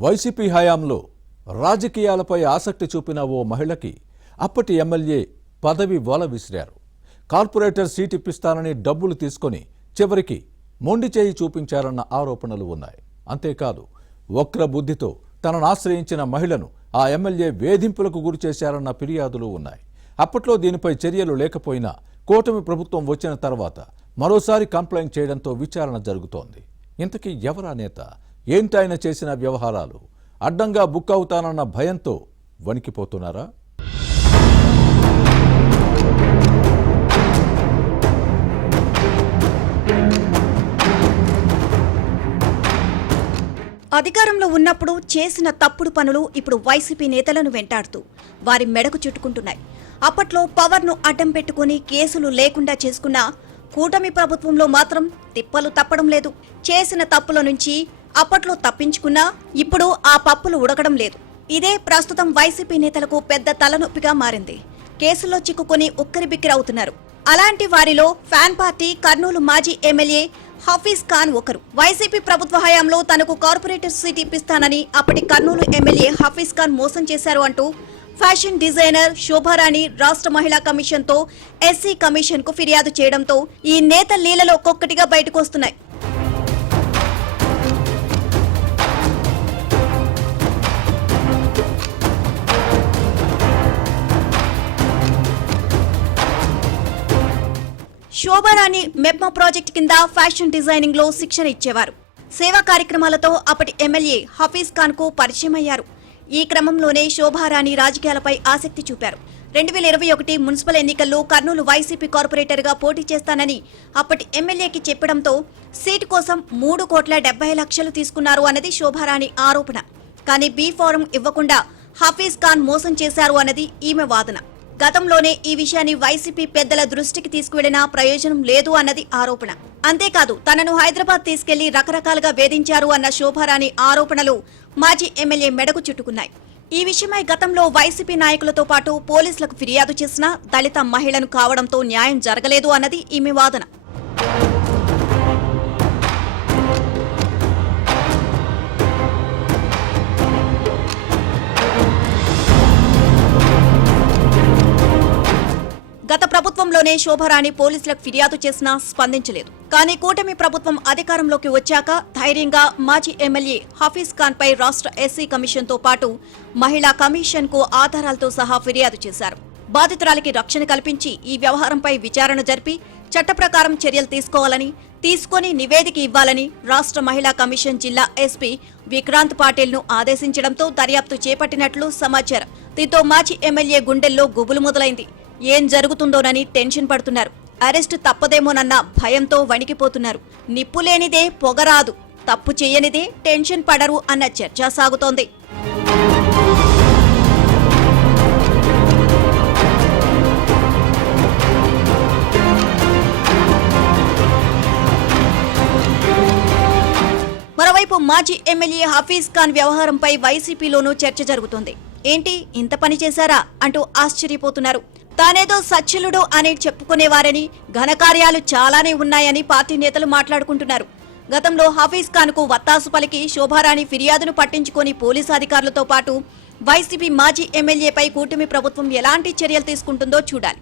YCP హయాంలో రాజకీయాలపై ఆసక్తి చూపిన ఓ మహిళకి అప్పటి ఎమ్మెల్యే పదవి వల విసిరారు. కార్పొరేటర్ సీట్ ఇప్పిస్తానని డబ్బులు తీసుకొని చివరికి మొండి చేయి చూపించారన్న ఆరోపణలు ఉన్నాయి. అంతేకాదు వక్ర బుద్ధితో తనను ఆశ్రయించిన మహిళను ఆ ఎమ్మెల్యే వేధింపులకు గురిచేశారన్న ఫిర్యాదులు ఉన్నాయి. అప్పట్లో దీనిపై చర్యలు లేకపోయినా కూటమి ప్రభుత్వం వచ్చిన తర్వాత మరోసారి కంప్లైంట్ చేయడంతో విచారణ జరుగుతోంది. ఇంతకీ ఎవరా నేత? ఏంటాయన చేసిన వ్యవహారాలు? అడ్డంగా బుక్ అవుతానన్న భయంతో వణికిపోతున్నారా? అధికారంలో ఉన్నప్పుడు చేసిన తప్పుడు పనులు ఇప్పుడు వైసీపీ నేతలను వెంటాడుతూ వారి మెడకు చుట్టుకుంటున్నాయి. అప్పట్లో పవర్ను అడ్డం పెట్టుకుని కేసులు లేకుండా చేసుకున్న కూటమి ప్రభుత్వంలో మాత్రం తిప్పలు తప్పడం లేదు. చేసిన తప్పుల నుంచి అప్పట్లో తప్పించుకున్నా ఇప్పుడు ఆ పప్పులు ఉడకడం లేదు. ఇదే ప్రస్తుతం వైసీపీ నేతలకు పెద్ద తలనొప్పిగా మారింది. కేసుల్లో చిక్కుకొని ఉక్కిరిబిక్కిరవుతున్నారు. అలాంటి వారిలో ఫ్యాన్ పార్టీ కర్నూలు మాజీ ఎమ్మెల్యే హఫీజ్ ఖాన్ ఒకరు. వైసీపీ ప్రభుత్వ హయాంలో తనకు కార్పొరేటర్ సీట్ ఇప్పిస్తానని అప్పటి కర్నూలు ఎమ్మెల్యే హఫీజ్ ఖాన్ మోసం చేశారు అంటూ ఫ్యాషన్ డిజైనర్ శోభారాణి రాష్ట్ర మహిళా కమిషన్ తో ఎస్సీ కమిషన్ కు ఫిర్యాదు చేయడంతో ఈ నేత లీలలో ఒక్కొక్కటిగా బయటకు వస్తున్నాయి. శోభారాణి మెప్మా ప్రాజెక్ట్ కింద ఫ్యాషన్ డిజైనింగ్ లో శిక్షణ ఇచ్చేవారు. సేవా కార్యక్రమాలతో అప్పటి ఎమ్మెల్యే హఫీజ్ ఖాన్ కు పరిచయం అయ్యారు. ఈ క్రమంలోనే శోభారాణి రాజకీయాలపై ఆసక్తి చూపారు. 2021 మున్సిపల్ ఎన్నికల్లో కర్నూలు వైసీపీ కార్పొరేటర్ గా పోటీ చేస్తానని అప్పటి ఎమ్మెల్యేకి చెప్పడంతో సీటు కోసం 3,70,00,000 తీసుకున్నారు అన్నది శోభారాణి ఆరోపణ. కానీ బీ ఫారం ఇవ్వకుండా హఫీజ్ ఖాన్ మోసం చేశారు అన్నది ఈమె వాదన. గతంలోనే ఈ విషయాన్ని వైసీపీ పెద్దల దృష్టికి తీసుకువెళ్లినా ప్రయోజనం లేదు అన్నది ఆరోపణ. అంతేకాదు తనను హైదరాబాద్ తీసుకెళ్లి రకరకాలుగా వేధించారు అన్న శోభారాణి ఆరోపణలు మాజీ ఎమ్మెల్యే మెడకు చుట్టుకున్నాయి. ఈ విషయమై గతంలో వైసీపీ నాయకులతో పాటు పోలీసులకు ఫిర్యాదు చేసినా దళిత మహిళను కావడంతో న్యాయం జరగలేదు అన్నది ఈమె వాదన. గత ప్రభుత్వంలోనే శోభారాణి పోలీసులకు ఫిర్యాదు చేసినా స్పందించలేదు. కానీ కూటమి ప్రభుత్వం అధికారంలోకి వచ్చాక ధైర్యంగా మాజీ ఎమ్మెల్యే హఫీజ్ ఖాన్ పై రాష్ట్ర ఎస్సీ కమిషన్ తో పాటు మహిళా కమిషన్ కు ఆధారాలతో సహా ఫిర్యాదు చేశారు. బాధితురాలికి రక్షణ కల్పించి ఈ వ్యవహారంపై విచారణ జరిపి చట్ట ప్రకారం చర్యలు తీసుకోవాలని, తీసుకొని నివేదిక ఇవ్వాలని రాష్ట్ర మహిళా కమిషన్ జిల్లా ఎస్పీ విక్రాంత్ పాటిల్ ను ఆదేశించడంతో దర్యాప్తు చేపట్టినట్లు సమాచారం. దీంతో మాజీ ఎమ్మెల్యే గుండెల్లో గుబులు మొదలైంది. ఏం జరుగుతుందోనని టెన్షన్ పడుతున్నారు. అరెస్టు తప్పదేమోనన్న భయంతో వణికిపోతున్నారు. నిప్పు లేనిదే పొగరాదు, తప్పు చేయనిదే టెన్షన్ పడరు అన్న చర్చ సాగుతోంది. మరోవైపు మాజీ ఎమ్మెల్యే హఫీజ్ ఖాన్ వ్యవహారంపై వైసీపీలోనూ చర్చ జరుగుతోంది. ఏంటి ఇంత పని చేశారా అంటూ ఆశ్చర్యపోతున్నారు. తానేదో సచ్యులుడు అని చెప్పుకునేవారని, ఘనకార్యాలు చాలానే ఉన్నాయని పార్టీ నేతలు మాట్లాడుకుంటున్నారు. గతంలో హఫీజ్ ఖాన్ కు వత్తాసు పలికి శోభారాణి ఫిర్యాదును పట్టించుకొని పోలీసు అధికారులతో పాటు వైసీపీ మాజీ ఎమ్మెల్యేపై కూటమి ప్రభుత్వం ఎలాంటి చర్యలు తీసుకుంటుందో చూడాలి.